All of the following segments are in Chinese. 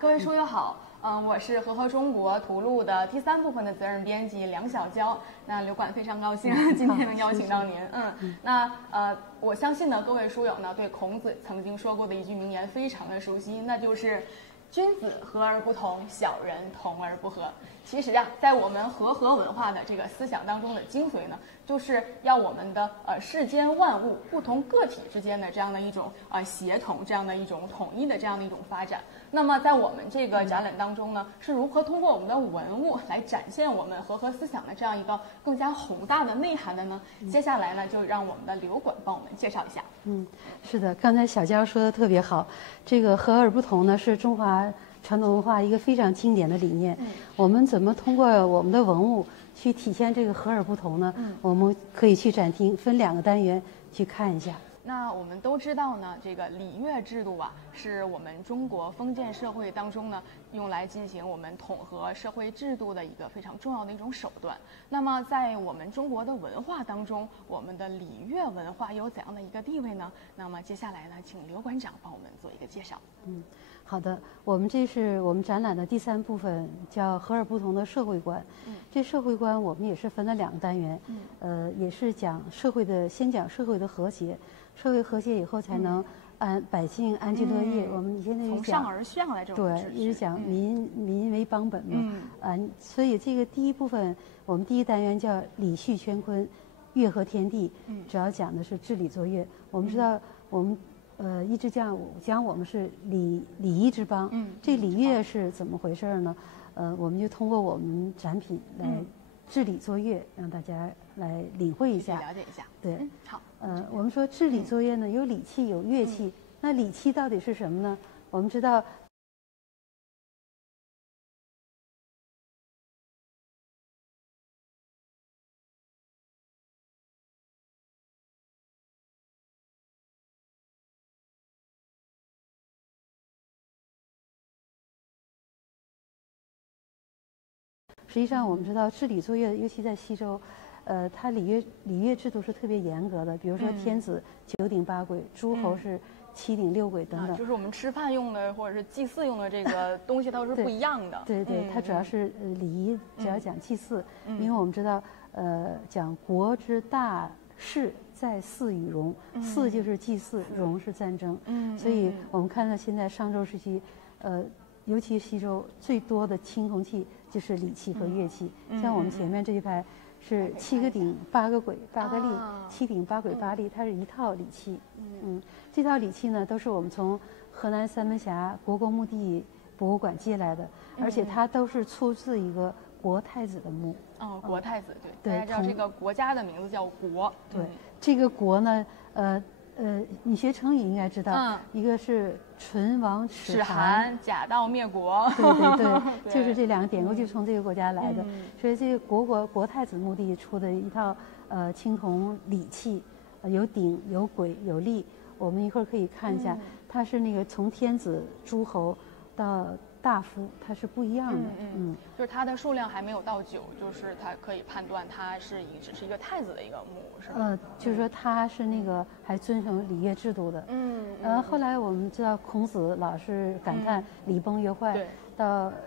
各位书友好，我是和合中国图录的第3部分的责任编辑梁小娇。那刘管非常高兴今天能邀请到您。我相信呢，各位书友呢对孔子曾经说过的一句名言非常的熟悉，那就是“君子和而不同，小人同而不和”。其实啊，在我们和合文化的这个思想当中的精髓呢，就是要我们的世间万物不同个体之间的这样的一种协同，这样的一种统一的这样的一种发展。那么在我们这个展览当中呢，是如何通过我们的文物来展现我们和合思想的这样一个更加宏大的内涵的呢？接下来呢，就让我们的刘管帮我们介绍一下。是的，刚才小娇说的特别好，这个和而不同呢，是中华传统文化一个非常经典的理念。我们怎么通过我们的文物去体现这个和而不同呢？我们可以去展厅分2个单元去看一下。那我们都知道呢，这个礼乐制度啊，是我们中国封建社会当中呢，用来进行我们统合社会制度的一个非常重要的一种手段。那么在我们中国的文化当中，我们的礼乐文化有怎样的一个地位呢？那么接下来呢，请刘馆长帮我们做一个介绍。好的，这是我们展览的第3部分，叫和而不同的社会观。这社会观我们也是分了2个单元，也是讲社会的，先讲社会的和谐，社会和谐以后才能百姓安居乐业。我们现在从上而下来这种对，一直讲民为邦本嘛。所以这个第1部分，我们第1单元叫礼序乾坤，乐和天地，主要讲的是治理作乐。我们知道我们。一直讲我们是礼仪之邦，这礼乐是怎么回事呢？我们就通过我们展品来治理作乐，让大家来领会一下，了解一下。对，好。我们说治理作乐呢，有礼器，有乐器。那礼器到底是什么呢？我们知道。实际上，我们知道治理作乐，尤其在西周，它礼乐制度是特别严格的。比如说，天子9鼎8簋，诸侯是7鼎6簋等等。就是我们吃饭用的或者是祭祀用的这个东西，都是不一样的。对，它主要是礼仪，只要讲祭祀。因为我们知道，讲国之大事在祀与戎，祀就是祭祀，戎是战争。所以我们看到现在商周时期，尤其西周最多的青铜器就是礼器和乐器。像我们前面这一排是7个鼎8个簋8个立，7鼎8簋8立，它是一套礼器。这套礼器呢，都是我们从河南三门峡国公墓地博物馆借来的，而且它都是出自一个国太子的墓。国太子，对，大家知道这个国家的名字叫国。对，这个国呢，你学成语应该知道，一个是唇亡齿寒，假道灭国。对，就是这2个典故就从这个国家来的。所以这个国太子墓地出的一套青铜礼器，有鼎有簋有立。我们一会儿可以看一下，它是那个从天子诸侯到大夫，它是不一样的。就是它的数量还没有到9，就是它可以判断它只是一个太子的一个墓，是吧？就是说它是那个还遵守礼乐制度的。后来我们知道孔子老是感叹礼崩乐坏，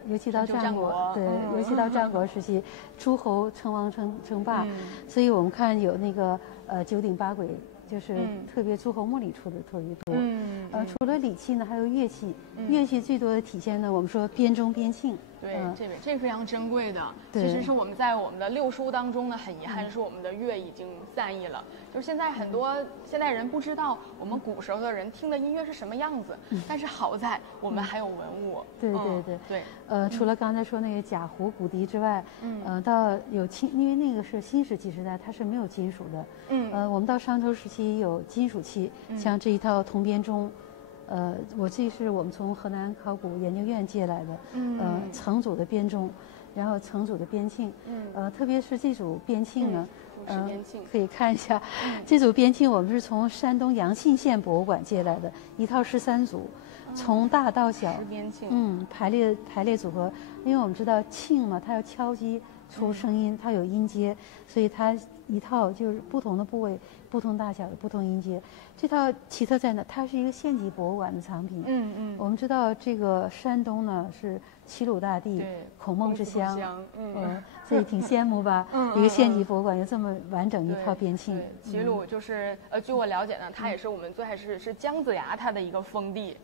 尤其到战国，尤其到战国时期，诸侯称王称霸，所以我们看有那个9鼎8簋。就是特别诸侯墓里出的特别多。除了礼器呢，还有乐器。乐器最多的体现呢，我们说编钟编磬。对，这个非常珍贵的。其实是我们在我们的六书当中呢，很遗憾是我们的乐已经散佚了。就是现在很多现代人不知道我们古时候的人听的音乐是什么样子，但是好在我们还有文物。对。除了刚才说那个贾胡骨笛之外，到因为那个是新石器时代，它是没有金属的。我们到商周时期有金属器，像这一套铜编钟。这是我们从河南考古研究院借来的，成组的编钟，然后成组的编磬，特别是这组编磬呢，可以看一下，这组编磬我们是从山东阳信县博物馆借来的，一套13组，从大到小，排列组合，因为我们知道磬嘛，它要敲击出声音，它有音阶，所以它一套就是不同的部位、不同大小的不同音阶。这套奇特在哪？它是一个县级博物馆的藏品。我们知道这个山东呢是齐鲁大地，孔孟之乡，所以挺羡慕吧？一个县级博物馆有这么完整一套编磬。齐鲁就是据我了解呢，它也是我们最开始是姜子牙它的一个封地。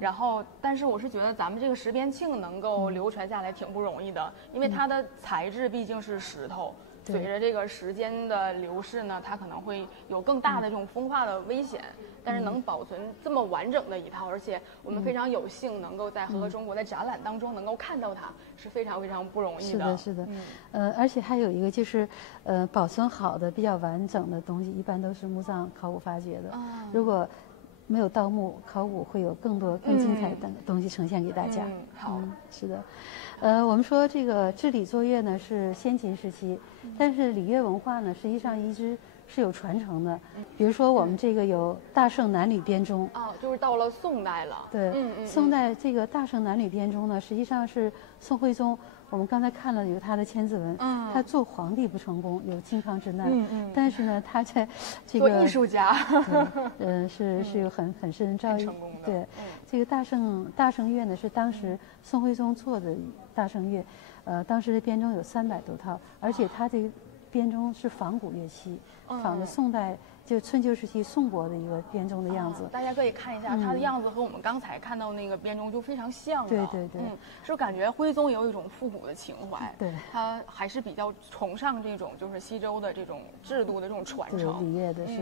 然后，但是我是觉得咱们这个石编磬能够流传下来挺不容易的，因为它的材质毕竟是石头，随着这个时间的流逝呢，它可能会有更大的这种风化的危险。但是能保存这么完整的一套，而且我们非常有幸能够在和合中国的展览当中能够看到它，是非常非常不容易的。是的。而且还有一个就是，保存好的比较完整的东西，一般都是墓葬考古发掘的。如果没有盗墓，考古会有更多更精彩的东西呈现给大家。好，是的。我们说这个制礼作乐呢是先秦时期，但是礼乐文化呢实际上一直是有传承的。比如说我们这个有大圣男女编钟，就是到了宋代了。对，宋代这个大圣男女编钟呢，实际上是宋徽宗。我们刚才看了有他的千字文，他做皇帝不成功，有靖康之难，但是呢，他在这个做艺术家，是有很深造诣。对，这个大圣乐呢是当时宋徽宗做的大圣乐，当时的编钟有300多套，而且他这个编钟是仿古乐器，仿的宋代。就春秋时期宋国的一个编钟的样子，大家可以看一下它的样子和我们刚才看到那个编钟就非常像了。对，是不是感觉徽宗有一种复古的情怀？对，他还是比较崇尚这种就是西周的这种制度的这种传承。礼乐的是，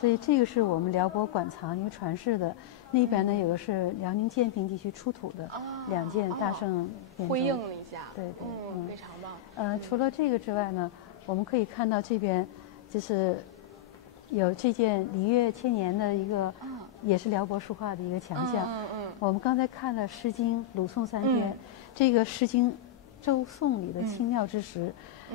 所以这个是我们辽博馆藏一个传世的。那边呢有个是辽宁建平地区出土的2件大圣编钟，辉映了一下。对，非常棒。除了这个之外呢，我们可以看到这边就是有这件礼乐千年的一个，也是辽博书画的一个强项。我们刚才看了《诗经》鲁宋3篇，这个《诗经》周颂里的清妙之时，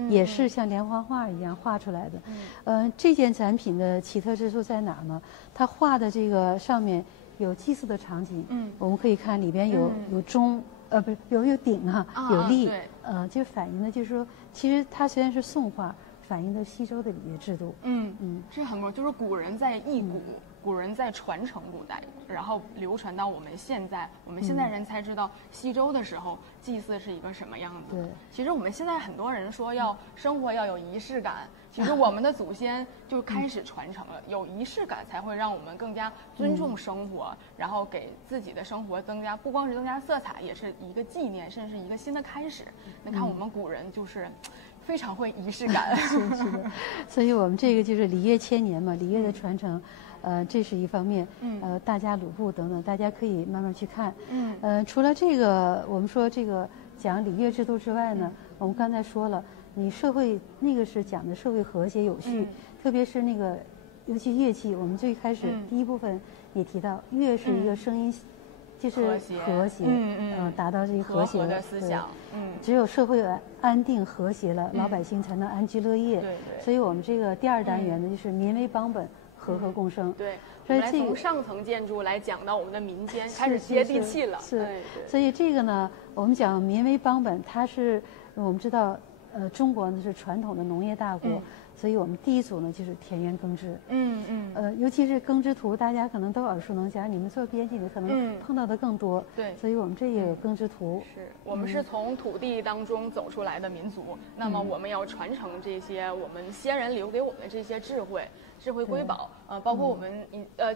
也是像连环画一样画出来的。这件展品的奇特之处在哪呢？它画的这个上面有祭祀的场景，我们可以看里边有钟，不是有鼎有立，就反映的就是说，其实它虽然是宋画。反映的西周的礼乐制度。这很多就是古人在忆古，古人在传承古代，然后流传到我们现在，我们现在人才知道西周的时候祭祀是一个什么样子。对，其实我们现在很多人说要生活要有仪式感，其实我们的祖先就开始传承了，有仪式感才会让我们更加尊重生活，然后给自己的生活增加不光是增加色彩，也是一个纪念，甚至是一个新的开始。你看我们古人就是非常会仪式感。是的，所以我们这个就是礼乐千年嘛，礼乐的传承，这是一方面。大家鲁布等等，大家可以慢慢去看。除了这个，我们说这个讲礼乐制度之外呢，我们刚才说了，你社会那个是讲的社会和谐有序，特别是那个，尤其乐器，我们最开始第一部分也提到，乐是一个声音。就是和谐，达到这个和谐的思想。只有社会安定和谐了，老百姓才能安居乐业。对。所以我们这个第2单元呢，就是民为邦本，和合共生。对。我们来从上层建筑来讲到我们的民间，开始接地气了。是。所以这个呢，我们讲民为邦本，它是我们知道，中国呢是传统的农业大国。所以我们第一组呢就是田园耕织，尤其是耕织图，大家可能都耳熟能详，你们做编辑的可能碰到的更多，对，所以我们这也有耕织图。是我们是从土地当中走出来的民族，那么我们要传承这些我们先人留给我们的这些智慧瑰宝，包括我们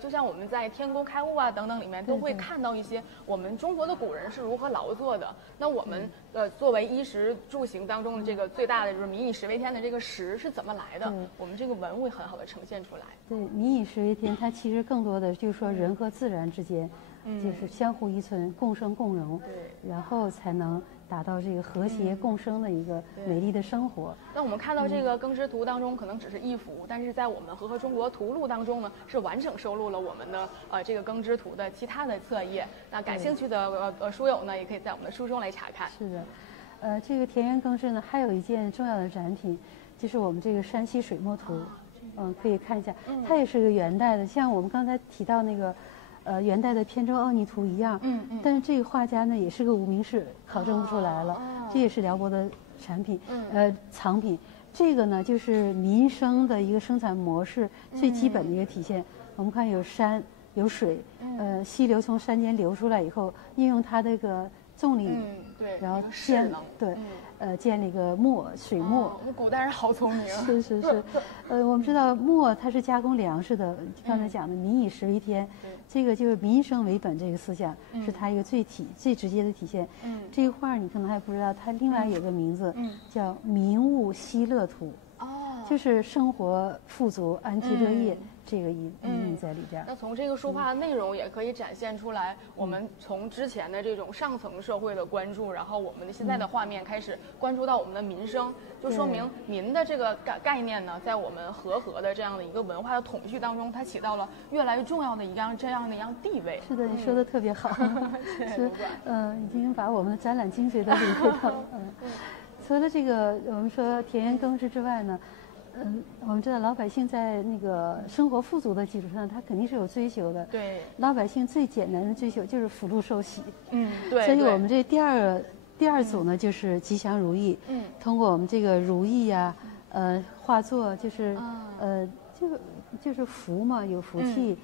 就像我们在天工开物啊等等里面都会看到一些我们中国的古人是如何劳作的。那我们作为衣食住行当中的这个最大的就是民以食为天的这个食是怎么来的？我们这个文会很好的呈现出来。对，民以食为天，它其实更多的就是说人和自然之间，就是相互依存、共生共荣，然后才能达到这个和谐共生的一个美丽的生活。那我们看到这个耕织图当中可能只是一幅，但是在我们和合中国图录当中呢，是完整收录了我们的这个耕织图的其他的册页。那感兴趣的书友呢，也可以在我们的书中来查看。是的，这个田园耕织呢，还有一件重要的展品，就是我们这个山西水墨图。可以看一下，它也是个元代的，像我们刚才提到那个，元代的扁舟奥尼图一样。但是这个画家呢，也是个无名氏，考证不出来了。这也是辽博的产品，藏品。这个呢就是民生的一个生产模式最基本的一个体现。我们看有山有水，溪流从山间流出来以后，运用它这个重力，对，然后建了一个水磨。古代人好聪明。是，我们知道磨它是加工粮食的，刚才讲的民以食为天，这个就是民生为本这个思想，是它一个最直接的体现。这个画你可能还不知道，它另外有个名字，叫民物熙乐图。就是生活富足、安居乐业，这个意义在里边。那从这个书画的内容也可以展现出来，我们从之前的这种上层社会的关注，然后我们的现在的画面开始关注到我们的民生，就说明民的这个概念呢，在我们和合的这样的一个文化的统序当中，它起到了越来越重要的一样地位。是的，你说的特别好，是已经把我们的展览精髓都领会到了。除了这个我们说田园耕织之外呢，我们知道老百姓在那个生活富足的基础上，他肯定是有追求的。对，老百姓最简单的追求就是福禄寿喜。对。所以我们这第二组呢，就是吉祥如意。通过我们这个如意呀，画作就是就是福嘛，有福气，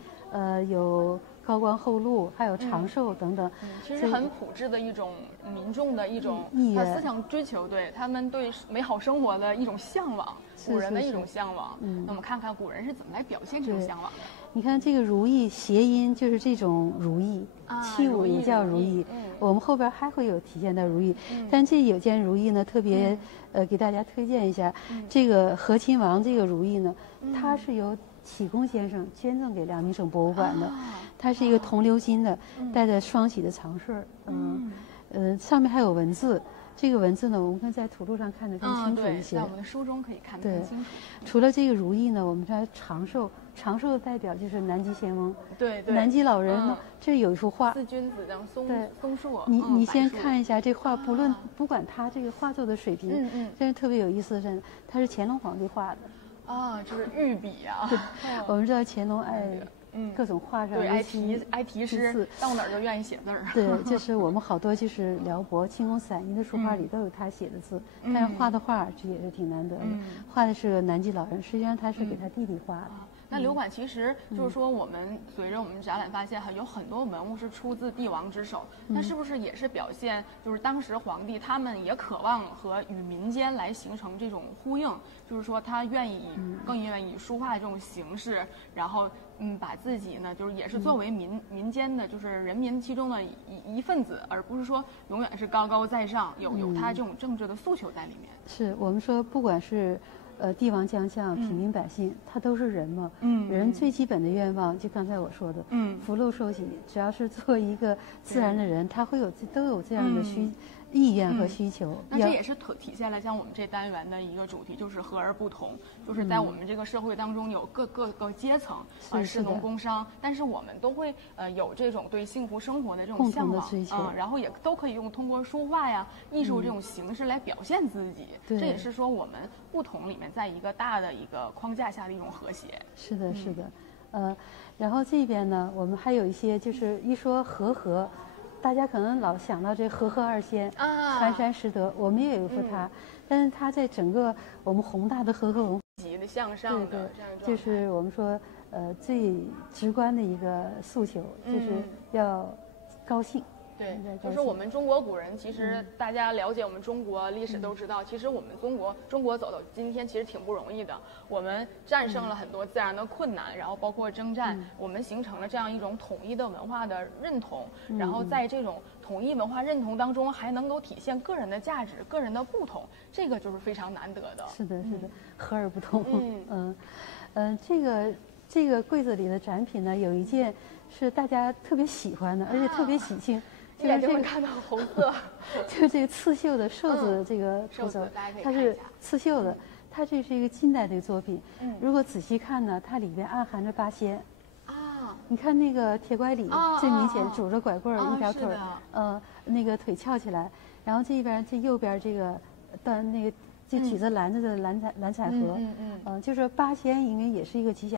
有高官厚禄，还有长寿等等。其实很朴质的一种民众的一种思想追求，对他们对美好生活的一种向往，古人的一种向往。那我们看看古人是怎么来表现这种向往的。你看这个如意谐音就是这种如意，器物也叫如意。我们后边还会有体现到如意，但这有件如意呢，特别给大家推荐一下。这个和亲王这个如意呢，它是由启功先生捐赠给辽宁省博物馆的，它是一个铜鎏金的，带着双喜的长穗上面还有文字。这个文字呢，我们看在图录上看得更清楚一些。在我们的书中可以看得更清楚。除了这个如意呢，我们看长寿的代表就是南极仙翁。对，南极老人呢，这有一幅画。四君子这样松树。你先看一下这画，不管他这个画作的水平，真是特别有意思的是，他是乾隆皇帝画的。就是御笔啊。我们知道乾隆爱各种画上爱题诗，到哪儿就愿意写字儿。对，就是我们好多就是辽博清宫散逸的书画里都有他写的字，但是画的画这也是挺难得的。画的是个南极老人，实际上他是给他弟弟画的。那刘馆其实就是说，我们随着我们展览发现，有很多文物是出自帝王之手，那是不是也是表现就是当时皇帝他们也渴望和与民间来形成这种呼应，就是说他更愿意以书画这种形式，然后把自己呢就是也是作为民间的就是人民其中的一份子，而不是说永远是高高在上，有他这种政治的诉求在里面。是我们说不管是帝王将相、平民百姓，他都是人嘛。人最基本的愿望，就刚才我说的，福禄寿喜，只要是做一个自然的人，他都有这样的意愿和需求。那这也是体现了像我们这单元的一个主题，就是和而不同，就是在我们这个社会当中有各个阶层士农工商，但是我们都会有这种对幸福生活的这种向往追求，然后也都可以通过书画呀、艺术这种形式来表现自己。这也是说我们不同里面在一个大的一个框架下的一种和谐。是的，是的，然后这边呢，我们还有一些就是一说和合。大家可能老想到这和合二仙寒山拾得，我们也有一幅它，但是它在整个我们宏大的和合文化的向上的这样一种，就是我们说最直观的一个诉求，就是要高兴。对，就是我们中国古人，其实大家了解我们中国历史都知道，其实我们中国走到今天其实挺不容易的。我们战胜了很多自然的困难，然后包括征战，我们形成了这样一种统一的文化的认同，然后在这种统一文化认同当中，还能够体现个人的价值、个人的不同，这个就是非常难得的。是的，是的，和而不同。这个柜子里的展品呢，有一件是大家特别喜欢的，而且特别喜庆。眼睛会看到红色，就是这个刺绣的寿子，这个寿子，它是刺绣的，它这是一个近代的作品。如果仔细看呢，它里边暗含着八仙。你看那个铁拐李最明显，拄着拐棍儿，一条腿儿，那个腿翘起来，然后这右边这个的那个就举着篮子的蓝采和，就是八仙，因为也是一个吉祥。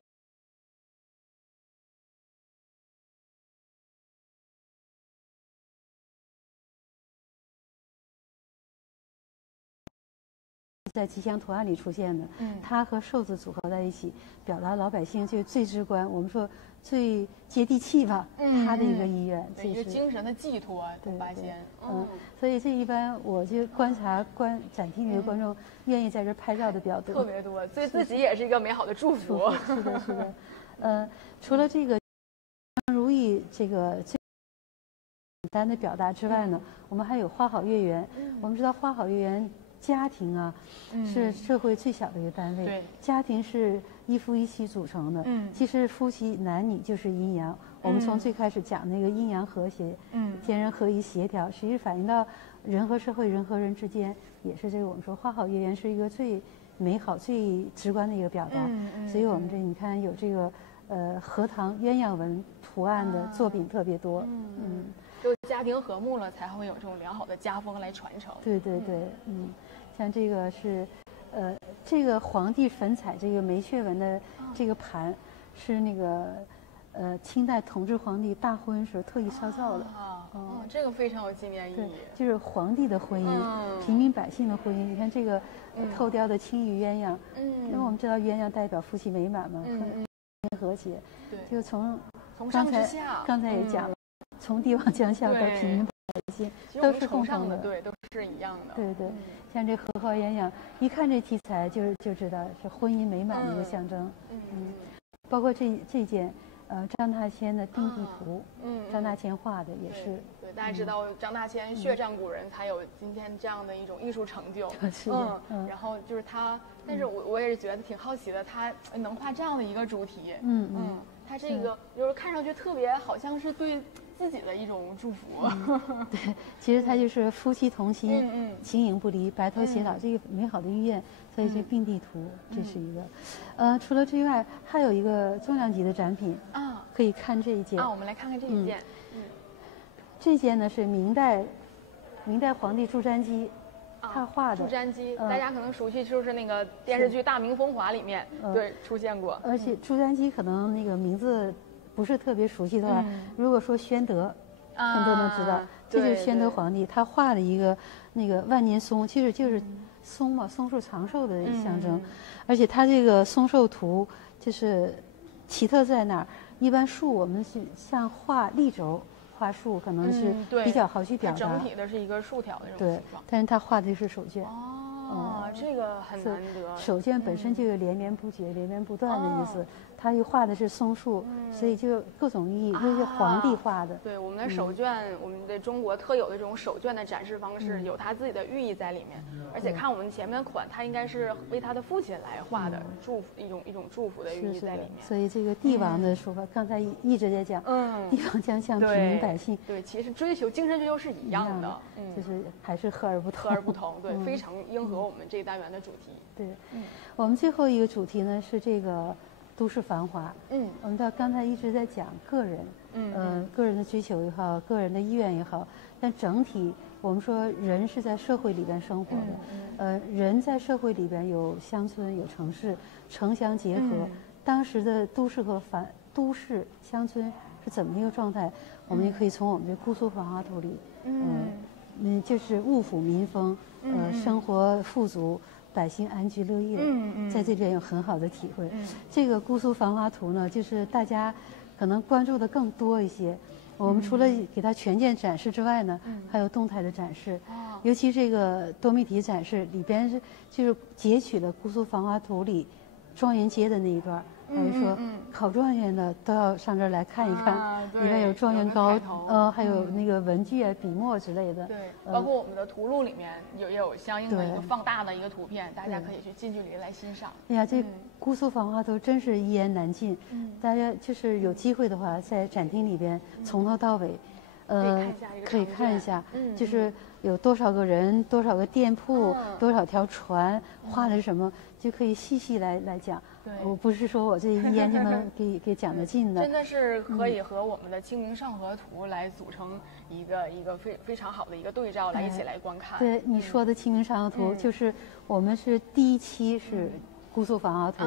在吉祥图案里出现的。它和寿字组合在一起，表达老百姓就最直观，我们说最接地气吧。它的一个医院，一个精神的寄托，东八仙。所以这一般我就观察展厅里的观众愿意在这拍照的比较多，特别多，对自己也是一个美好的祝福。是的，是的。除了这个如意这个最简单的表达之外呢，我们还有花好月圆。我们知道花好月圆，家庭啊是社会最小的一个单位，家庭是一夫一妻组成的。其实夫妻男女就是阴阳。我们从最开始讲那个阴阳和谐，天人合一协调，实际反映到人和社会、人和人之间，也是这个我们说花好月圆是一个最美好、最直观的一个表达。所以我们这你看有这个荷塘鸳鸯纹图案的作品特别多。就家庭和睦了，才会有这种良好的家风来传承。对对对，像这个是这个皇帝粉彩这个眉雀纹的这个盘，是那个清代同治皇帝大婚时候特意烧造的。这个非常有纪念意义。对，就是皇帝的婚姻，平民百姓的婚姻。你看这个透雕的青玉鸳鸯，因为我们知道鸳鸯代表夫妻美满嘛，和谐。对，就从上至下，刚才也讲了，从帝王将相到平民百姓，都是共同的，对，都是一样的。对对，像这荷花鸳鸯，一看这题材就知道是婚姻美满的一个象征。包括这件。张大千的定地图，张大千画的也是。对，大家知道张大千血战古人，才有今天这样的一种艺术成就。然后就是他，但是我也是觉得挺好奇的，他能画这样的一个主题。他这个就是看上去特别好像是对自己的一种祝福。对，其实他就是夫妻同心，形影不离，白头偕老，这个美好的寓意。所以这并地图，这是一个。除了之外，还有一个重量级的展品可以看这一件。我们来看看这一件。这件呢是明代皇帝朱瞻基他画的。朱瞻基，大家可能熟悉，就是那个电视剧《大明风华》里面对出现过。而且朱瞻基可能那个名字不是特别熟悉的话，如果说宣德，很多人都知道，这就是宣德皇帝他画的一个那个万年松，其实就是松嘛，松树长寿的象征。而且他这个松寿图就是奇特在哪儿？一般树我们是像画立轴。画树可能是比较好去表达，整体的是一个竖条的这种形状。但是他画的是手绢。这个很难得。手绢本身就有连绵不绝、连绵不断的意思。他又画的是松树，所以就各种意义。因为皇帝画的。对，我们的手绢，我们的中国特有的这种手绢的展示方式，有它自己的寓意在里面。而且看我们前面的款，它应该是为他的父亲来画的，祝福一种祝福的寓意在里面。所以这个帝王的说法，刚才一直在讲，帝王将相，平民百姓。对，其实精神追求是一样的，就是还是和而不同。和而不同，对，非常应和我们这一单元的主题。对，我们最后一个主题呢是这个都市繁华。我们到刚才一直在讲个人，个人的追求也好，个人的意愿也好，但整体我们说人是在社会里边生活的，人在社会里边有乡村有城市，城乡结合。当时的都市和都市乡村是怎么一个状态？我们也可以从我们的姑苏繁华图里，就是物阜民丰，生活富足。百姓安居乐业，在这边有很好的体会。这个姑苏繁华图呢，就是大家可能关注的更多一些。我们除了给它全件展示之外呢，还有动态的展示。尤其这个多媒体展示里边就是截取了姑苏繁华图里状元街的那一段。我们说考状元的都要上这儿来看一看，里面有状元糕，还有那个文具啊、笔墨之类的。对，包括我们的图录里面也有相应的一个放大的一个图片，大家可以去近距离来欣赏。哎呀，这姑苏繁华图真是一言难尽。大家就是有机会的话，在展厅里边从头到尾，可以看一下，就是有多少个人、多少个店铺、多少条船，画的是什么，就可以细细来讲。我不是说我这一眼就能给讲得尽的，真的是可以和我们的《清明上河图》来组成一个非常好的一个对照，来一起来观看。对你说的《清明上河图》，就是我们是第一期是姑苏繁华图，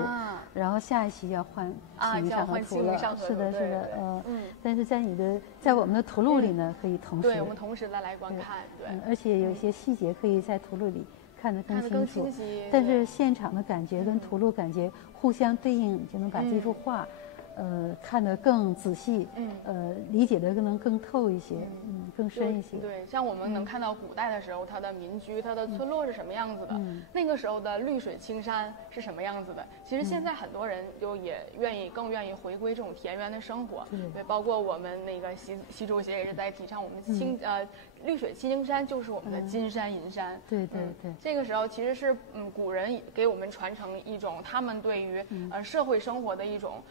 然后下一期要换《清明上河图》了。是的，是的，但是在我们的图录里呢，可以同时对我们同时的来观看，对，而且有一些细节可以在图录里看得更清楚。但是现场的感觉跟图录感觉互相对应，你就能把这幅画。看得更仔细，理解的更透一些，更深一些。对，像我们能看到古代的时候，它的民居、它的村落是什么样子的，那个时候的绿水青山是什么样子的。其实现在很多人就也更愿意回归这种田园的生活。对，包括我们那个习主席也是在提倡我们绿水青山就是我们的金山银山。对。这个时候其实是古人给我们传承一种他们对于社会生活的一种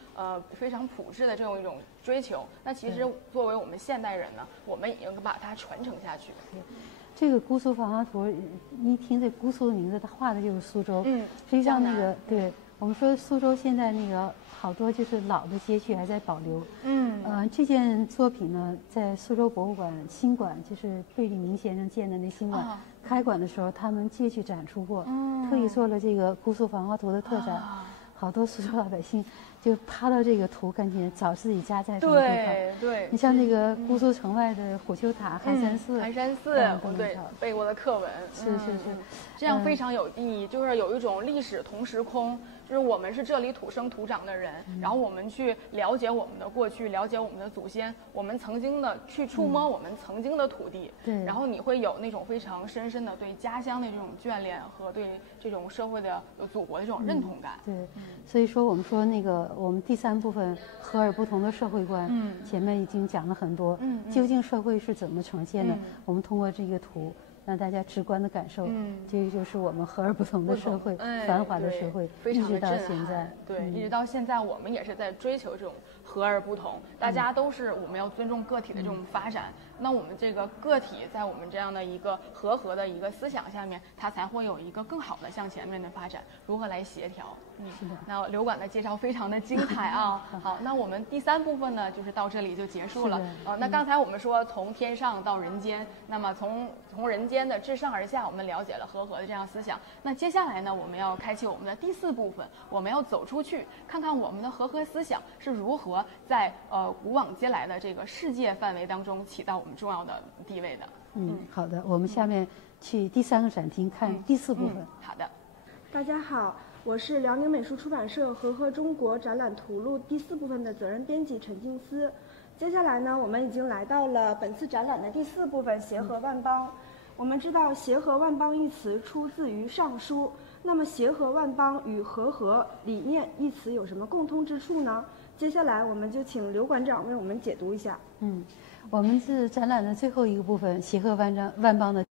非常朴质的这种一种追求。那其实作为我们现代人呢，我们也应该把它传承下去。这个姑苏防华图，你一听这姑苏的名字，它画的就是苏州。实际上那个对我们说苏州现在那个好多就是老的街区还在保留。这件作品呢，在苏州博物馆新馆，就是贝聿铭先生建的那新馆开馆的时候，他们借去展出过，特意做了这个姑苏防华图的特展。好多苏州老百姓就趴到这个图跟前，找自己家在什么地方。对，你像那个姑苏城外的虎丘塔、寒山寺，对，背过的课文，是，这样非常有意义，就是有一种历史同时空。就是我们是这里土生土长的人，然后我们去了解我们的过去，了解我们的祖先，我们曾经的去触摸我们曾经的土地，然后你会有那种非常深深的对家乡的这种眷恋和对这种社会的祖国的这种认同感。对，所以说我们说那个我们第三部分和而不同的社会观，前面已经讲了很多，究竟社会是怎么呈现的？我们通过这个图。让大家直观的感受，这就是我们和而不同的社会，繁华的社会，一直到现在，一直到现在，我们也是在追求这种和而不同。大家都是我们要尊重个体的这种发展。那我们这个个体在我们这样的一个和的一个思想下面，它才会有一个更好的向前面的发展。如何来协调？是的。那刘馆的介绍非常的精彩啊！好，那我们第三部分呢，就是到这里就结束了。那刚才我们说从天上到人间，那么从人间的自上而下，我们了解了和的这样思想。那接下来呢，我们要开启我们的第四部分，我们要走出去，看看我们的和思想是如何在古往今来的这个世界范围当中起到我们重要的地位的。好的，我们下面去第三个展厅看第四部分。好的，大家好，我是辽宁美术出版社和中国展览图录第四部分的责任编辑陈静思。接下来呢，我们已经来到了本次展览的第四部分——协和万邦。我们知道“协和万邦”一词出自于《尚书》，那么“协和万邦”与“和理念”一词有什么共通之处呢？接下来我们就请刘馆长为我们解读一下。我们是展览的最后一个部分——协和万邦的。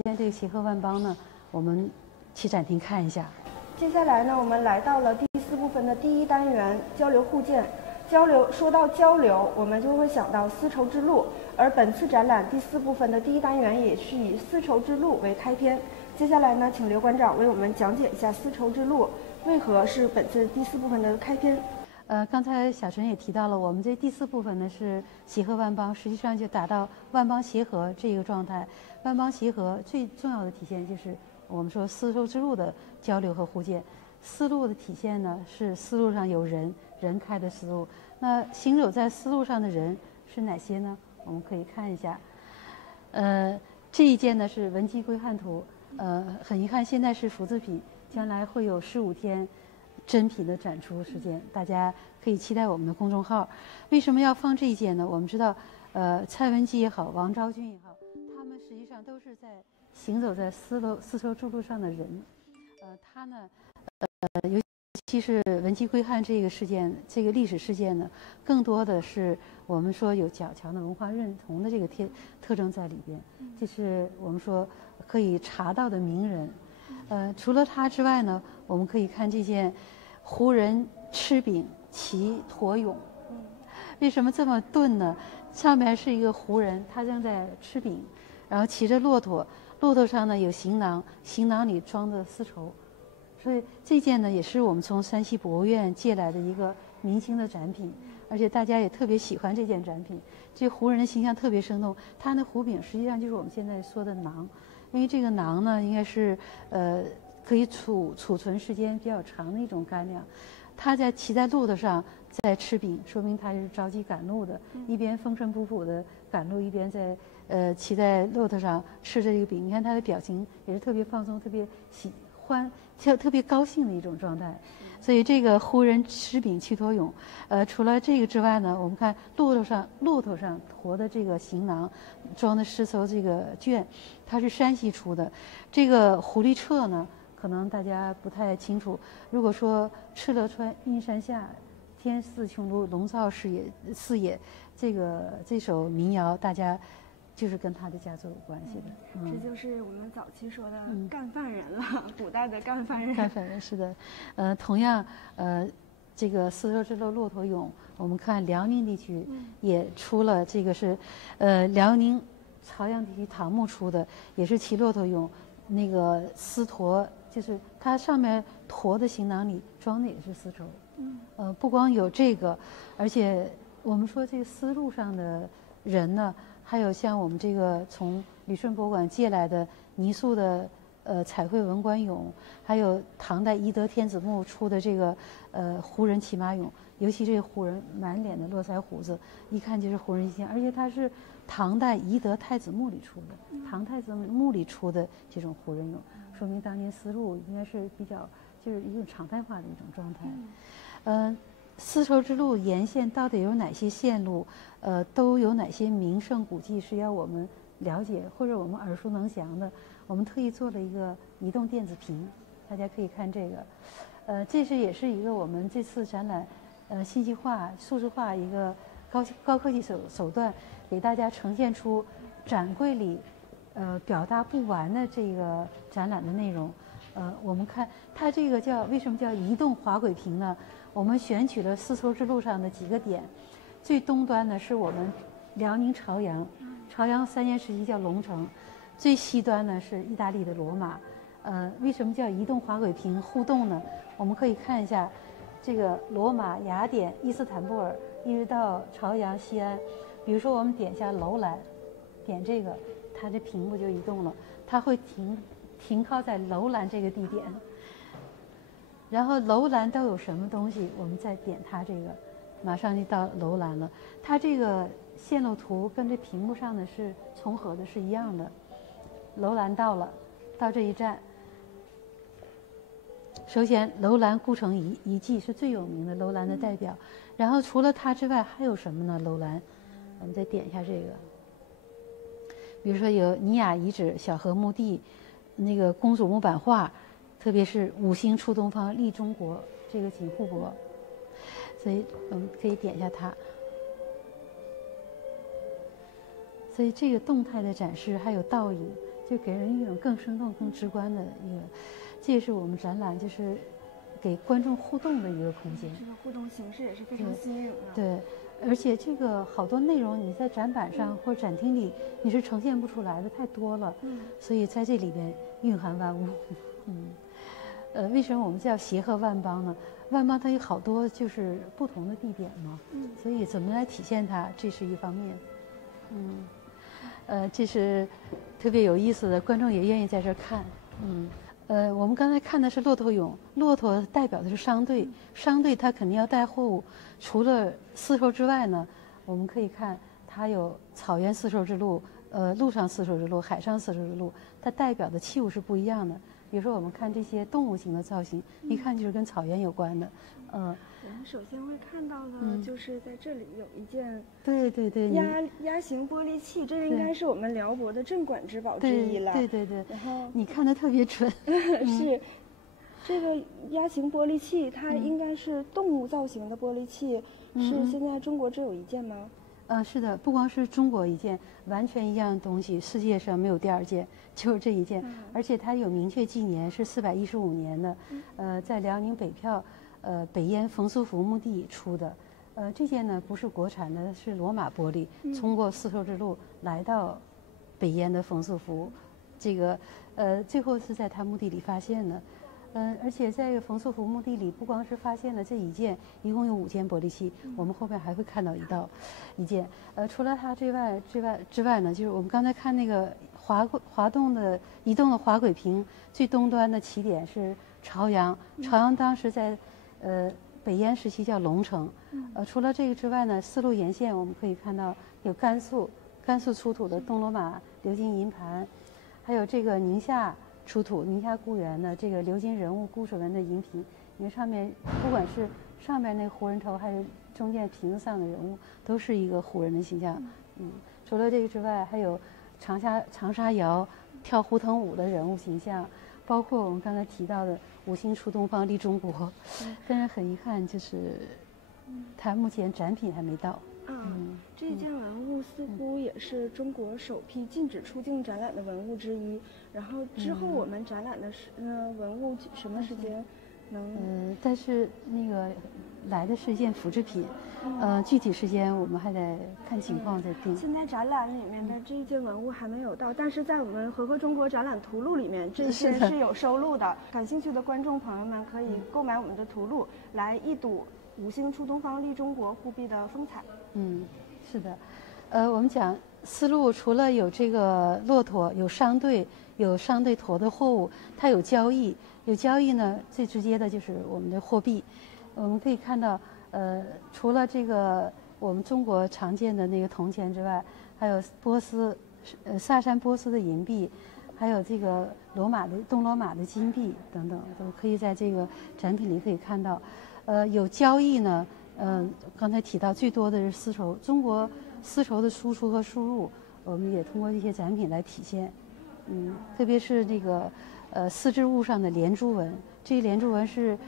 今天这个协和万邦呢，我们去展厅看一下。接下来呢，我们来到了第四部分的第一单元——交流互鉴。说到交流，我们就会想到丝绸之路，而本次展览第四部分的第一单元也是以丝绸之路为开篇。接下来呢，请刘馆长为我们讲解一下丝绸之路为何是本次第四部分的开篇。刚才小陈也提到了，我们这第四部分呢是协和万邦，实际上就达到万邦协和这个状态。万邦协和最重要的体现就是我们说丝绸之路的交流和互鉴。丝路的体现呢是丝路上有人开的丝路。那行走在丝路上的人是哪些呢？我们可以看一下。这一件呢是文集归汉图。很遗憾，现在是复制品，将来会有15天。真品的展出时间，大家可以期待我们的公众号。为什么要放这一件呢？我们知道，蔡文姬也好，王昭君也好，他们实际上都是在行走在丝绸之路上的人。他呢，尤其实文姬归汉这个事件，这个历史事件呢，更多的是我们说有较强的文化认同的这个特征在里边。这是我们说可以查到的名人。除了他之外呢，我们可以看这件胡人吃饼骑驼俑。为什么这么钝呢？上面是一个胡人，他正在吃饼，然后骑着骆驼，骆驼上呢有行囊，行囊里装着丝绸。所以这件呢，也是我们从山西博物院借来的一个明清的展品，而且大家也特别喜欢这件展品。这胡人的形象特别生动，他那胡饼实际上就是我们现在说的馕，因为这个馕呢，应该是可以储存时间比较长的一种干粮。他骑在骆驼上在吃饼，说明他是着急赶路的，一边风尘仆仆的赶路，一边在骑在骆驼上吃着这个饼。你看他的表情也是特别放松、特别喜欢、特别高兴的一种状态。所以这个胡人吃饼骑驼俑，除了这个之外呢，我们看骆驼上驮的这个行囊，装的丝绸这个绢，它是山西出的。这个狐狸彻呢，可能大家不太清楚。如果说敕勒川阴山下，天似穹庐，笼罩四野，这首民谣，大家就是跟他的家族有关系的。这就是我们早期说的干饭人了，古代的干饭人。干饭人是的，同样，这个丝绸之路骆驼俑，我们看辽宁地区也出了这个是，辽宁朝阳地区唐墓出的，也是骑骆驼俑，那个丝驼就是它上面驮的行囊里装的也是丝绸。不光有这个，而且我们说这个丝路上的人呢。还有像我们这个从旅顺博物馆借来的泥塑的彩绘文官俑，还有唐代懿德天子墓出的这个胡人骑马俑，尤其这个胡人满脸的络腮胡子，一看就是胡人形象，而且它是唐代懿德太子墓里出的，唐太子墓里出的这种胡人俑，说明当年丝路应该是比较就是一种常态化的一种状态。丝绸之路沿线到底有哪些线路？都有哪些名胜古迹是要我们了解或者我们耳熟能详的？我们特意做了一个移动电子屏，大家可以看这个。这也是一个我们这次展览，信息化、数字化一个高科技手段，给大家呈现出展柜里表达不完的这个展览的内容。我们看它这个为什么叫移动滑轨屏呢？我们选取了丝绸之路上的几个点，最东端呢是我们辽宁朝阳3元时期叫龙城，最西端呢是意大利的罗马。为什么叫移动滑轨屏互动呢？我们可以看一下这个罗马、雅典、伊斯坦布尔，一直到朝阳、西安。比如说我们点一下楼兰，点这个，它这屏幕就移动了，它会停靠在楼兰这个地点。然后楼兰都有什么东西？我们再点它这个，马上就到楼兰了。它这个线路图跟这屏幕上的是重合的，是一样的。楼兰到了，到这一站。首先，楼兰故城遗迹是最有名的，楼兰的代表。然后除了它之外，还有什么呢？楼兰，我们再点一下这个。比如说有尼雅遗址、小河墓地，那个公主木版画。特别是五星出东方立中国这个锦户伯，所以我们可以点一下它。所以这个动态的展示还有倒影，就给人一种更生动、更直观的一个，这也是我们展览就是给观众互动的一个空间。这个互动形式也是非常新颖的。对，而且这个好多内容你在展板上或者展厅里你是呈现不出来的，太多了。所以在这里边蕴含万物。为什么我们叫协和万邦呢？万邦它有好多就是不同的地点嘛，所以怎么来体现它，这是一方面。这是特别有意思的，观众也愿意在这儿看。我们刚才看的是骆驼俑，骆驼代表的是商队，商队它肯定要带货物。除了丝绸之外呢，我们可以看它有草原丝绸之路、陆上丝绸之路、海上丝绸之路，它代表的器物是不一样的。比如说我们看这些动物型的造型，一看就是跟草原有关的。我们首先会看到的就是在这里有一件对鸭形玻璃器，这个应该是我们辽国的镇馆之宝之一了。对。然后你看的特别准。是这个鸭形玻璃器，它应该是动物造型的玻璃器，是现在中国只有一件吗？是的，不光是中国一件，完全一样的东西，世界上没有第二件，就是这一件。而且它有明确纪年，是415年的，在辽宁北票，北燕冯素福墓地出的。这件呢不是国产的，是罗马玻璃，通过丝绸之路来到北燕的冯素福，这个最后是在他墓地里发现的。而且在冯素福墓地里，不光是发现了这一件，一共有5件玻璃器，我们后边还会看到一件。除了它之外呢，就是我们刚才看那个移动的滑轨屏最东端的起点是朝阳，朝阳当时在北燕时期叫龙城。除了这个之外呢，丝路沿线我们可以看到有甘肃出土的东罗马鎏金银盘，还有这个宁夏出土宁夏固原的这个鎏金人物故事纹的银瓶。因为上面不管是上面那个胡人头，还是中间瓶子上的人物，都是一个胡人的形象。除了这个之外，还有长沙窑跳胡腾舞的人物形象，包括我们刚才提到的5星出东方利中国。但是很遗憾，就是它目前展品还没到。这件文物似乎也是中国首批禁止出境展览的文物之一。然后之后我们展览的文物什么时间能？但是那个来的是一件复制品，具体时间我们还得看情况再定。现在展览里面的这一件文物还没有到，但是在我们和合中国展览图录里面，这些是有收录的。感兴趣的观众朋友们可以购买我们的图录，来一睹5星出东方利中国护壁的风采。是的，我们讲丝路除了有这个骆驼，有商队驮的货物，它有交易呢，最直接的就是我们的货币。我们可以看到，除了这个我们中国常见的那个铜钱之外，还有萨珊波斯的银币，还有这个东罗马的金币等等，都可以在这个展品里可以看到。有交易呢，刚才提到最多的是丝绸，中国丝绸的输出和输入，我们也通过这些展品来体现。特别是这个丝织物上的连珠纹，这些连珠纹是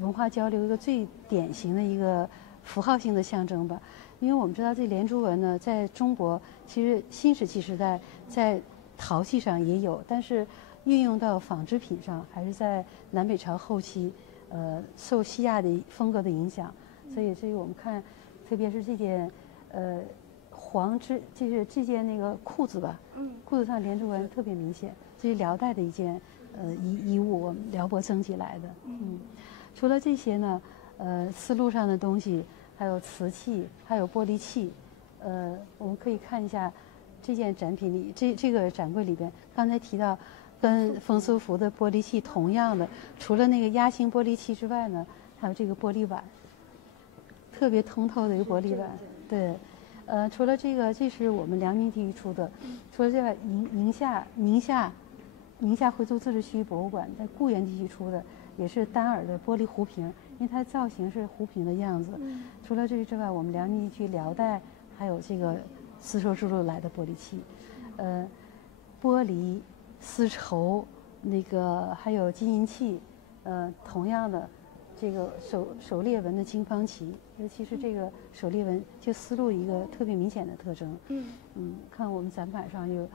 文化交流一个最典型的一个符号性的象征吧。因为我们知道这连珠纹呢，在中国其实新石器时代在陶器上也有，但是运用到纺织品上还是在南北朝后期，受西亚的风格的影响。所以我们看，特别是这件就是这件那个裤子吧，裤子上连珠纹特别明显，这是辽代的一件衣物，我们辽博征集来的。除了这些呢，丝路上的东西，还有瓷器，还有玻璃器，我们可以看一下这件展品里，这个展柜里边，刚才提到跟冯素福的玻璃器同样的，除了那个鸭形玻璃器之外呢，还有这个玻璃碗，特别通透的一个玻璃碗。对，除了这个，这是我们辽宁地区出的，除了这个宁夏回族自治区博物馆在固原地区出的，也是单耳的玻璃壶瓶，因为它造型是壶瓶的样子。除了这个之外，我们辽宁地区辽代还有这个丝绸之路来的玻璃器，玻璃、丝绸，那个还有金银器，同样的。这个手裂纹的金方旗，尤其是这个手裂纹，就丝路一个特别明显的特征。看我们展板上有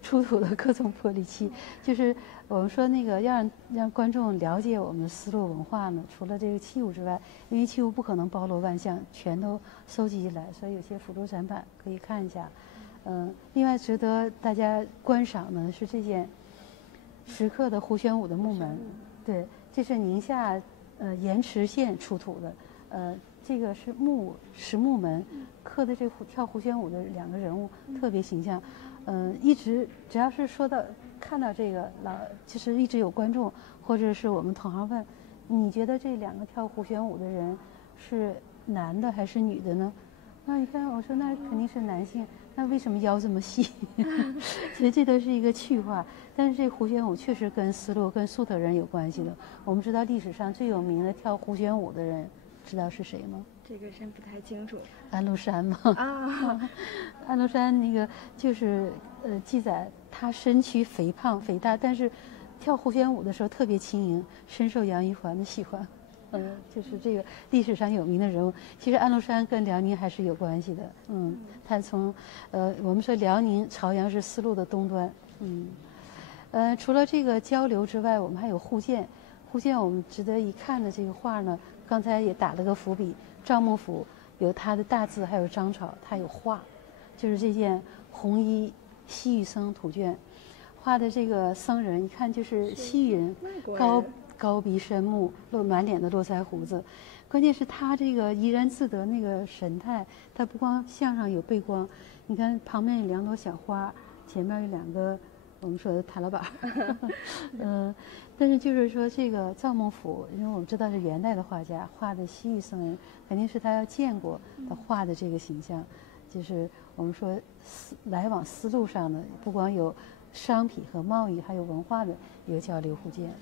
出土的各种玻璃器，就是我们说那个要让观众了解我们丝路文化呢，除了这个器物之外，因为器物不可能包罗万象，全都收集起来，所以有些辅助展板可以看一下。另外值得大家观赏呢是这件石刻的胡旋舞的木门，对，这是宁夏盐池县出土的，这个是实木门刻的这跳胡旋舞的2个人物特别形象，一直只要是看到这个就是一直有观众或者是我们同行问，你觉得这2个跳胡旋舞的人是男的还是女的呢？那你看我说那肯定是男性，那为什么腰这么细？所以这都是一个趣话。但是这胡旋舞确实跟丝路跟粟特人有关系的。我们知道历史上最有名的跳胡旋舞的人，知道是谁吗？这个真不太清楚。安禄山吗？安禄山那个就是记载他身躯肥胖肥大，但是跳胡旋舞的时候特别轻盈，深受杨玉环的喜欢。就是这个历史上有名的人物。其实安禄山跟辽宁还是有关系的。他从我们说辽宁朝阳是丝路的东端。除了这个交流之外，我们还有互鉴。互鉴我们值得一看的这个画呢，刚才也打了个伏笔。赵幕府有他的大字，还有张潮，他有画，就是这件红衣西域僧图卷，画的这个僧人一看就是西域人，高鼻深目，满脸的络腮胡子，关键是他这个怡然自得那个神态，他不光像上有背光，你看旁边有2朵小花，前面有2个我们说的塔拉板。但是就是说这个赵幕府，因为我们知道是元代的画家画的西域僧人，肯定是他要见过他画的这个形象，就是我们说来往丝路上的，不光有商品和贸易，还有文化的一个交流互鉴。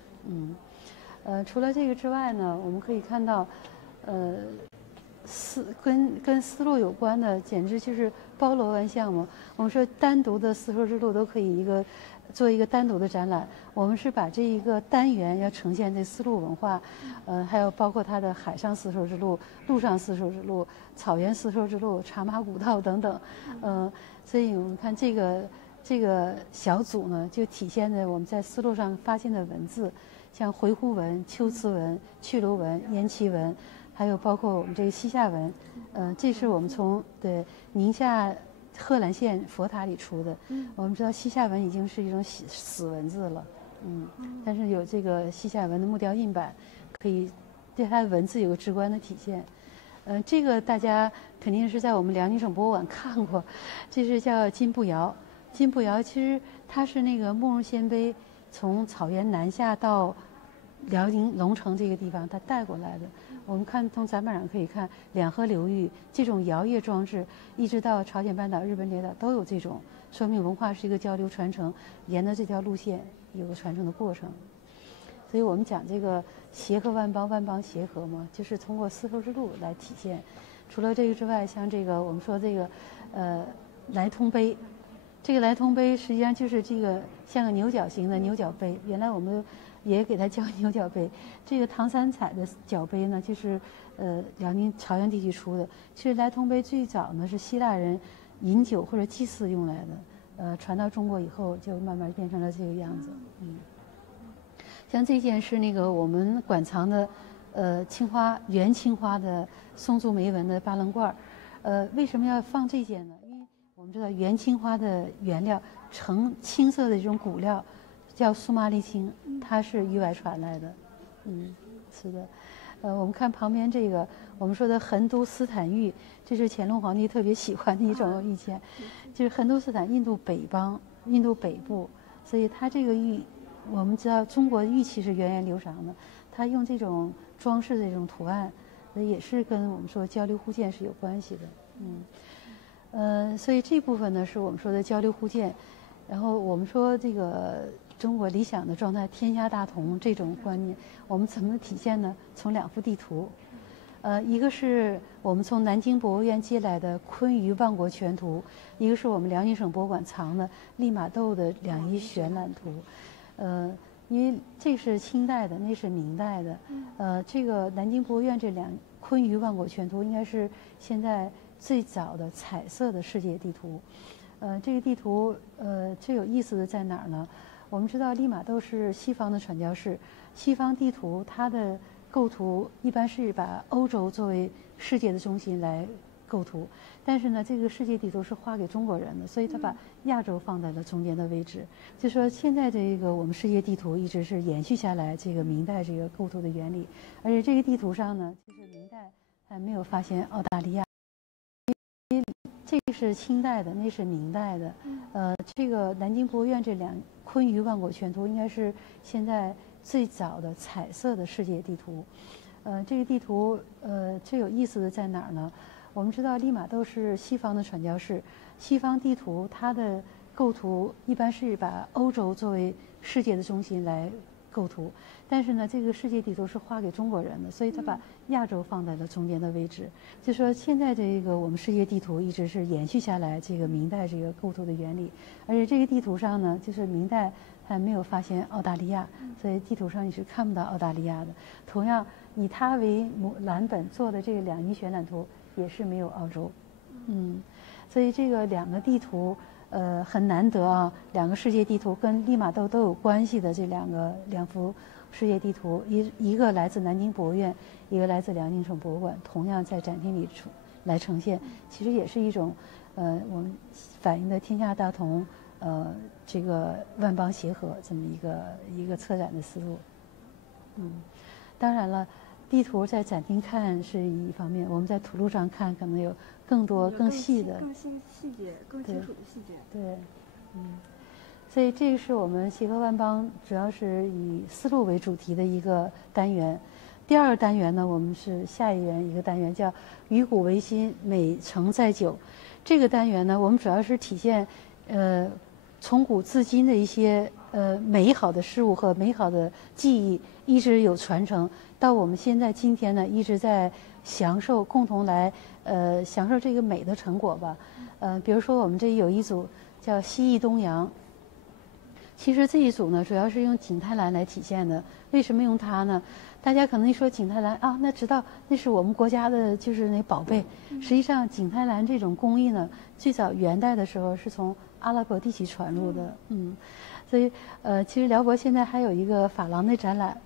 除了这个之外呢，我们可以看到，跟丝路有关的，简直就是包罗万象嘛。我们说单独的丝绸之路都可以做一个单独的展览。我们是把这一个单元要呈现这丝路文化，还有包括它的海上丝绸之路、陆上丝绸之路、草原丝绸之路、茶马古道等等。所以我们看这个小组呢，就体现在我们在丝路上发现的文字。像回鹘文、龟兹文、去卢文、延齐文，还有包括我们这个西夏文，这是我们从宁夏贺兰县佛塔里出的。我们知道西夏文已经是一种死文字了，但是有这个西夏文的木雕印版，可以对它的文字有个直观的体现。这个大家肯定是在我们辽宁省博物馆看过，这是叫金步摇。金步摇其实它是那个慕容鲜卑从草原南下到辽宁龙城这个地方，他带过来的。我们看从展板上可以看，两河流域这种摇曳装置，一直到朝鲜半岛、日本列岛都有这种，说明文化是一个交流传承，沿着这条路线有个传承的过程。所以我们讲这个协和万邦，万邦协和嘛，就是通过丝绸之路来体现。除了这个之外，像这个我们说这个来通杯。这个来通杯实际上就是这个像个牛角形的牛角杯，原来我们也给它叫牛角杯。这个唐三彩的角杯呢，就是辽宁朝阳地区出的。其实来通杯最早呢是希腊人饮酒或者祭祀用来的，传到中国以后就慢慢变成了这个样子。像这件是那个我们馆藏的元青花的松竹梅纹的八棱罐，为什么要放这件呢？我们知道元青花的原料呈青色的这种骨料叫苏麻离青，它是域外传来的。是的。我们看旁边这个我们说的横都斯坦玉，这是乾隆皇帝特别喜欢的一种玉器，就是横都斯坦印度北方、印度北部，所以它这个玉我们知道中国玉器是源远流长的，它用这种装饰的这种图案，也是跟我们说交流互鉴是有关系的。所以这部分呢是我们说的交流互鉴，然后我们说这个中国理想的状态天下大同这种观念，我们怎么体现呢？从2幅地图，一个是我们从南京博物院借来的《昆舆万国全图》，一个是我们辽宁省博物馆藏的利玛窦的2仪选览图。因为这是清代的，那是明代的。这个南京博物院这《昆舆万国全图》应该是现在最早的彩色的世界地图。这个地图最有意思的在哪儿呢？我们知道利玛窦是西方的传教士，西方地图它的构图一般是把欧洲作为世界的中心来构图，但是呢，这个世界地图是画给中国人的，所以他把亚洲放在了中间的位置。就说现在这个我们世界地图一直是延续下来这个明代这个构图的原理，而且这个地图上呢，就是明代还没有发现澳大利亚。这个是清代的，那是明代的。这个南京博物院这《昆舆万国全图》应该是现在最早的彩色的世界地图。这个地图最有意思的在哪儿呢？我们知道利玛窦是西方的传教士，西方地图它的构图一般是把欧洲作为世界的中心来构图，但是呢，这个世界地图是画给中国人的，所以他把亚洲放在了中间的位置。就说现在这个我们世界地图一直是延续下来这个明代这个构图的原理，而且这个地图上呢，就是明代还没有发现澳大利亚，所以地图上你是看不到澳大利亚的。同样以它为蓝本做的这个两仪旋览图也是没有澳洲。所以这个两个地图很难得啊，两个世界地图跟利玛窦都有关系的这两幅世界地图，一个来自南京博物院，一个来自辽宁省博物馆，同样在展厅里来呈现，其实也是一种我们反映的天下大同，这个万邦协和这么一个策展的思路。当然了，地图在展厅看是一方面，我们在图录上看可能有更多更细的、更细节、更清楚的细节。对，所以这个是我们协和万邦主要是以丝路为主题的一个单元。第二个单元呢，我们是下一个单元叫“于古为新，美成在久”。这个单元呢，我们主要是体现从古至今的一些美好的事物和美好的记忆，一直有传承到我们现在今天呢，一直在享受，共同来享受这个美的成果吧。比如说我们这有一组叫西翼东洋，其实这一组呢主要是用景泰蓝来体现的。为什么用它呢？大家可能一说景泰蓝啊，那知道那是我们国家的就是那宝贝。实际上景泰蓝这种工艺呢，最早元代的时候是从阿拉伯地区传入的。所以其实辽博现在还有一个珐琅的展览，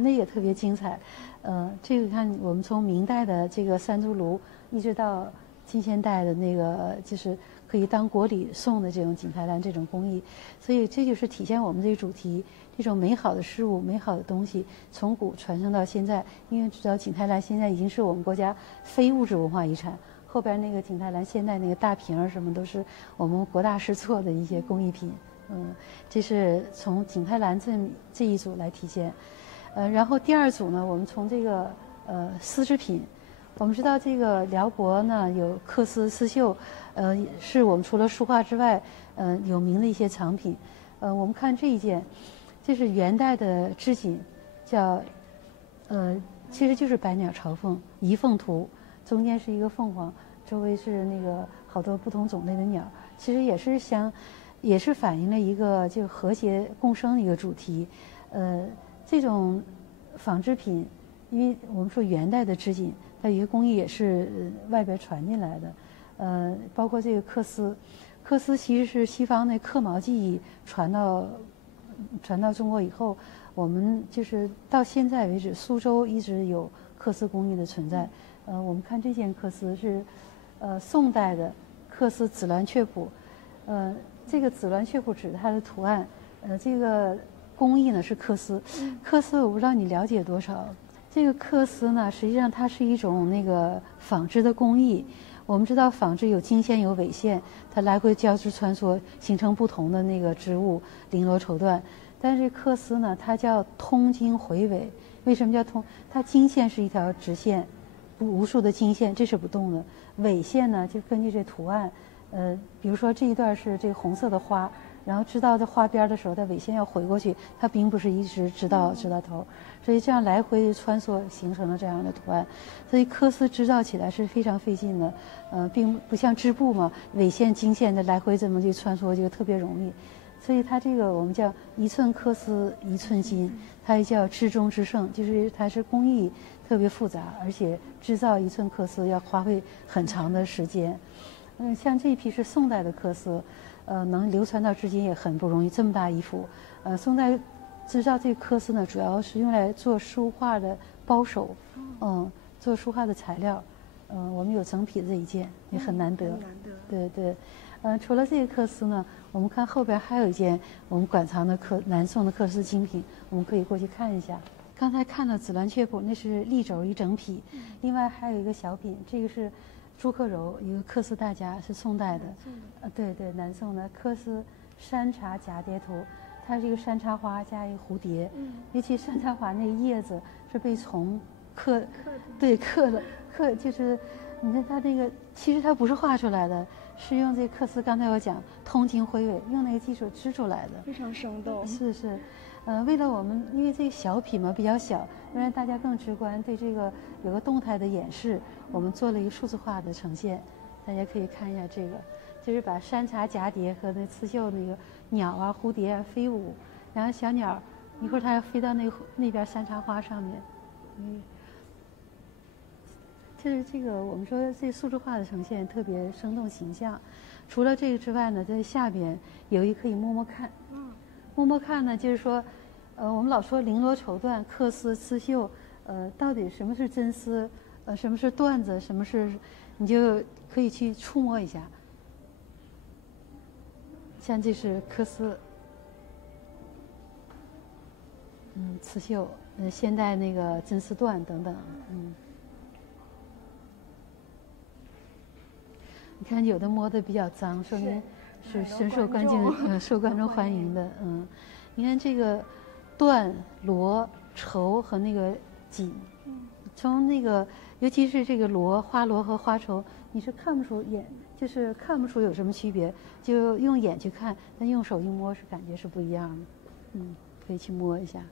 那也特别精彩。这个看我们从明代的这个三足炉，一直到近现代的那个就是可以当国礼送的这种景泰蓝这种工艺，所以这就是体现我们这个主题，这种美好的事物、美好的东西从古传承到现在。因为知道景泰蓝现在已经是我们国家非物质文化遗产，后边那个景泰蓝现代那个大瓶儿什么都是我们国大师做的一些工艺品。这是从景泰蓝这一组来体现。然后第二组呢，我们从这个丝织品。我们知道这个辽博呢有缂丝刺绣，是我们除了书画之外，有名的一些藏品。我们看这一件，这是元代的织锦，叫其实就是百鸟朝凤仪凤图，中间是一个凤凰，周围是那个好多不同种类的鸟，其实也是反映了一个就和谐共生的一个主题。这种纺织品，因为我们说元代的织锦，它有些工艺也是外边传进来的，包括这个缂丝，缂丝其实是西方的刻毛技艺传到中国以后，我们就是到现在为止，苏州一直有缂丝工艺的存在。我们看这件缂丝是宋代的缂丝紫鸾雀谱，这个紫鸾雀谱指它的图案，这个工艺呢是缂丝。缂丝我不知道你了解多少。这个缂丝呢，实际上它是一种那个纺织的工艺。我们知道纺织有经线有纬线，它来回交织穿梭，形成不同的那个织物，绫罗绸缎。但是缂丝呢，它叫通经回纬。为什么叫通？它经线是一条直线，无数的经线，这是不动的。纬线呢，就根据这图案，比如说这一段是这个红色的花，然后织到这花边的时候，它纬线要回过去，它并不是一直织到头，所以这样来回穿梭形成了这样的图案。所以缂丝织造起来是非常费劲的，并不像织布嘛，纬线经线的来回这么去穿梭就特别容易。所以它这个我们叫一寸缂丝一寸金，它也叫织中织胜，就是它是工艺特别复杂，而且制造一寸缂丝要花费很长的时间。像这一批是宋代的缂丝，能流传到至今也很不容易，这么大一幅。宋代制造这个缂丝呢，主要是用来做书画的包手，做书画的材料。我们有整匹这一件，也很难得。对对。除了这个缂丝呢，我们看后边还有一件我们馆藏的南宋的缂丝精品，我们可以过去看一下。刚才看到紫鸾雀谱，那是立轴一整匹，另外还有一个小品，这个是朱克柔，一个缂丝大家，是宋代的，对对，南宋的缂丝山茶蛱蝶图，它是一个山茶花加一个蝴蝶，尤其山茶花那个叶子是被虫刻就是，你看它那个其实它不是画出来的，是用这缂丝，刚才我讲通经回纬，用那个技术织出来的，非常生动。是，为了我们，因为这个小品嘛比较小，为了让大家更直观，对这个有个动态的演示，我们做了一个数字化的呈现，大家可以看一下这个，就是把山茶蛱蝶和那刺绣那个鸟啊、蝴蝶啊飞舞，然后小鸟一会儿它要飞到那边山茶花上面，就是这个我们说这数字化的呈现特别生动形象。除了这个之外呢，在下边有一可以摸摸看，摸摸看呢，就是说，我们老说绫罗绸缎、缂丝、刺绣，到底什么是真丝，什么是缎子，什么是，你就可以去触摸一下。像这是缂丝，刺绣，现代那个真丝缎等等，你看有的摸的比较脏，说明是深受受观众欢迎的，你看这个缎、罗、绸和那个锦，从那个尤其是这个花罗和花绸，你是看不出就是看不出有什么区别，就用眼去看，但用手一摸是感觉是不一样的，可以去摸一下，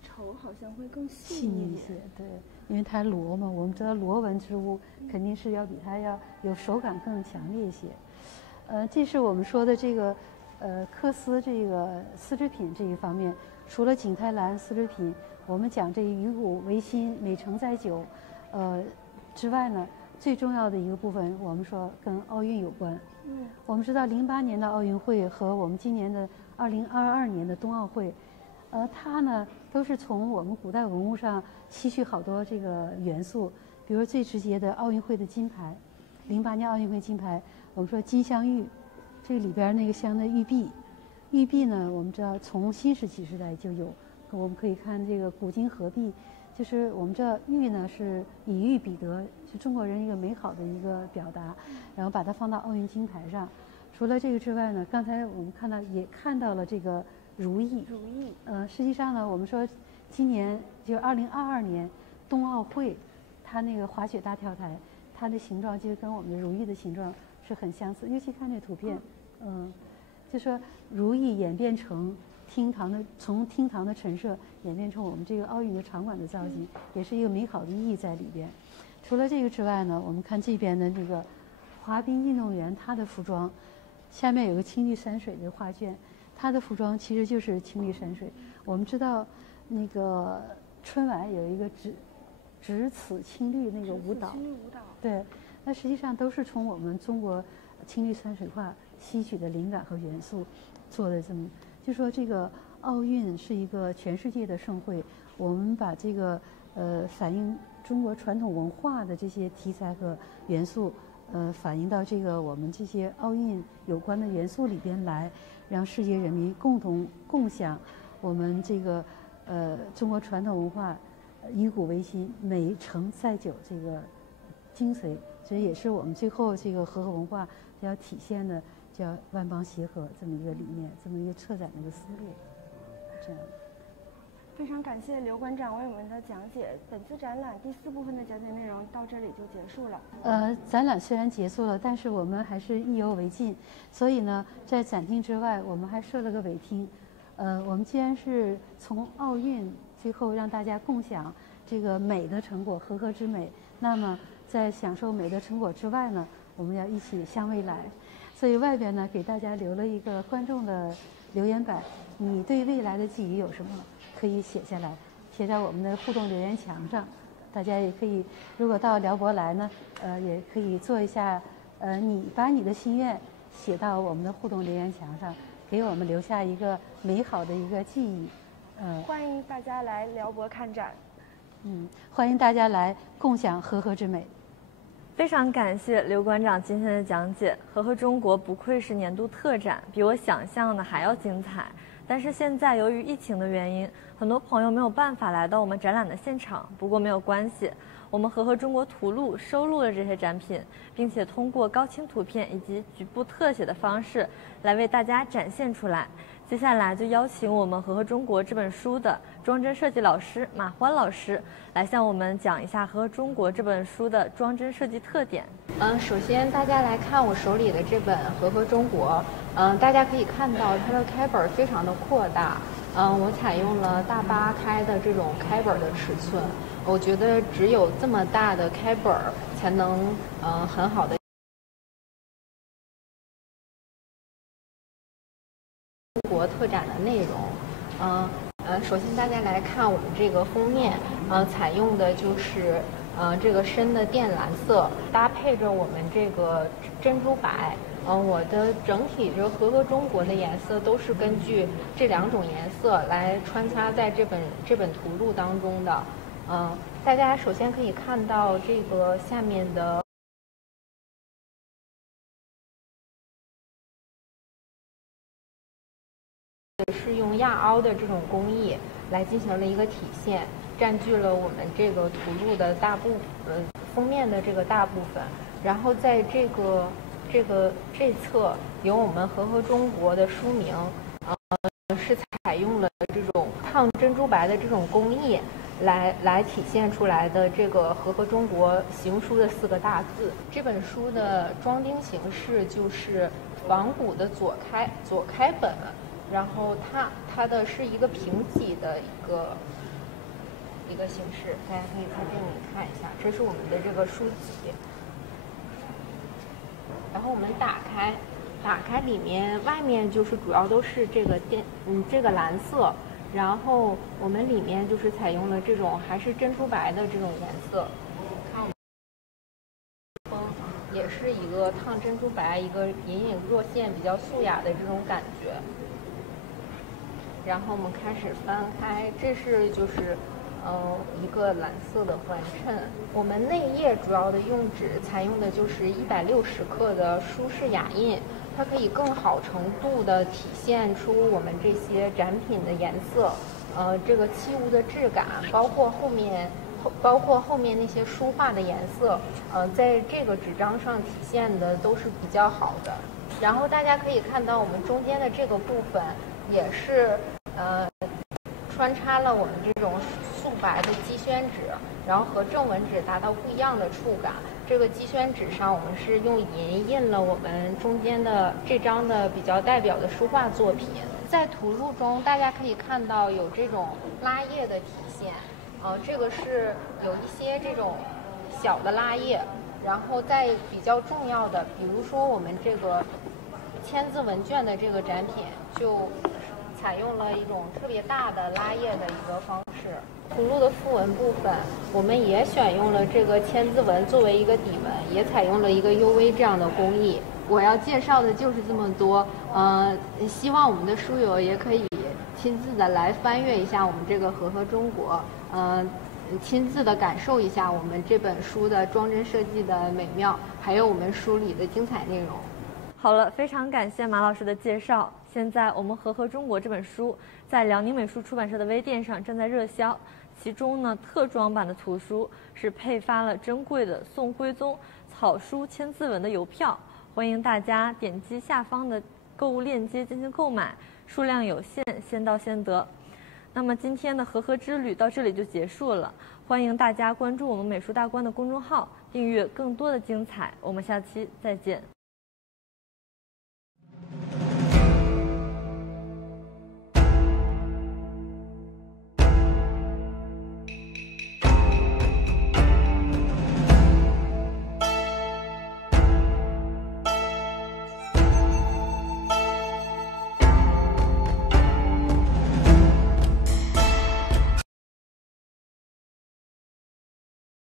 绸好像会更细腻一些，对，因为它罗嘛，我们知道罗纹织物肯定是要比它要有手感更强烈一些。这是我们说的这个缂丝这个丝织品这一方面，除了景泰蓝丝织品，我们讲这鱼骨维新、美成载酒，之外呢，最重要的一个部分，我们说跟奥运有关。我们知道08年的奥运会和我们今年的2022年的冬奥会。它呢都是从我们古代文物上吸取好多这个元素，比如最直接的奥运会的金牌，08年奥运会金牌，我们说金镶玉，这里边那个镶的玉璧，玉璧呢我们知道从新石器时代就有，我们可以看这个古今合璧，就是我们知道玉呢是以玉比德，是中国人一个美好的一个表达，然后把它放到奥运金牌上。除了这个之外呢，刚才我们也看到了这个如意，实际上呢，我们说今年就2022年冬奥会，它那个滑雪大跳台，它的形状就跟我们的如意的形状是很相似。尤其看这图片，就说如意演变成从厅堂的陈设演变成我们这个奥运的场馆的造型，也是一个美好的意义在里边。除了这个之外呢，我们看这边的这个滑冰运动员他的服装，下面有个青绿山水的画卷。他的服装其实就是青绿山水。我们知道，那个春晚有一个只此青绿那个舞蹈，对，那实际上都是从我们中国青绿山水画吸取的灵感和元素做的这么。就说这个奥运是一个全世界的盛会，我们把这个反映中国传统文化的这些题材和元素，反映到这个我们这些奥运有关的元素里边来。让世界人民共同共享我们这个中国传统文化以古为新、美成载酒这个精髓，所以也是我们最后这个和合文化要体现的叫万邦协和这么一个理念，这么一个策展的一个思路，这样。非常感谢刘馆长为我们的讲解。本次展览第4部分的讲解内容到这里就结束了。展览虽然结束了，但是我们还是意犹未尽，所以呢，在展厅之外，我们还设了个尾厅。我们既然是从奥运最后让大家共享这个美的成果，和合之美，那么在享受美的成果之外呢，我们要一起向未来。所以外边呢，给大家留了一个观众的留言板，你对未来的寄语有什么？可以写下来，写在我们的互动留言墙上。大家也可以，如果到辽博来呢，也可以做一下，你把你的心愿写到我们的互动留言墙上，给我们留下一个美好的一个记忆。欢迎大家来辽博看展。欢迎大家来共享和合之美。非常感谢刘馆长今天的讲解，和合中国不愧是年度特展，比我想象的还要精彩。但是现在由于疫情的原因，很多朋友没有办法来到我们展览的现场。不过没有关系，我们和合中国图录收录了这些展品，并且通过高清图片以及局部特写的方式来为大家展现出来。接下来就邀请我们和合中国这本书的装帧设计老师马欢老师来向我们讲一下和合中国这本书的装帧设计特点。首先大家来看我手里的这本和合中国，大家可以看到它的开本非常的扩大，我采用了大8开的这种开本的尺寸，我觉得只有这么大的开本才能很好的中国国特展的内容。首先大家来看我们这个封面，采用的就是这个深的靛蓝色，搭配着我们这个珍珠白。我的整体这和合中国的颜色都是根据这2种颜色来穿插在这本图录当中的。大家首先可以看到这个下面的是用亚凹的这种工艺来进行了一个体现，占据了我们这个图录的封面的这个大部分。然后在这侧有我们和合中国的书名，是采用了这种烫珍珠白的这种工艺来体现出来的这个和合中国行书的4个大字。这本书的装订形式就是仿古的左开本，然后它的是一个平挤的一个形式，大家可以在这里看一下，这是我们的这个书籍。然后我们打开里面，外面就是主要都是这个蓝色，然后我们里面就是采用了这种还是珍珠白的这种颜色。看我们封也是一个烫珍珠白，一个隐隐若现、比较素雅的这种感觉。然后我们开始翻开，这是就是一个蓝色的环衬。我们内页主要的用纸采用的就是160克的舒适雅印，它可以更好程度的体现出我们这些展品的颜色，这个漆污的质感，包括后面那些书画的颜色，在这个纸张上体现的都是比较好的。然后大家可以看到我们中间的这个部分也是穿插了我们这种素白的机宣纸，然后和正文纸达到不一样的触感。这个机宣纸上我们是用银印了我们中间的这张的比较代表的书画作品。在图录中大家可以看到有这种拉页的体现，这个是有一些这种小的拉页，然后在比较重要的，比如说我们这个签字文卷的这个展品就采用了一种特别大的拉页的一个方式。图录的附文部分，我们也选用了这个签字文作为一个底文，也采用了一个 UV 这样的工艺。我要介绍的就是这么多，希望我们的书友也可以亲自的来翻阅一下我们这个和合中国，亲自的感受一下我们这本书的装帧设计的美妙，还有我们书里的精彩内容。好了，非常感谢马老师的介绍。现在我们和合中国这本书在辽宁美术出版社的微店上正在热销，其中呢特装版的图书是配发了珍贵的宋徽宗草书签字文的邮票，欢迎大家点击下方的购物链接进行购买，数量有限，先到先得。那么今天的和合之旅到这里就结束了，欢迎大家关注我们美术大观的公众号，订阅更多的精彩，我们下期再见。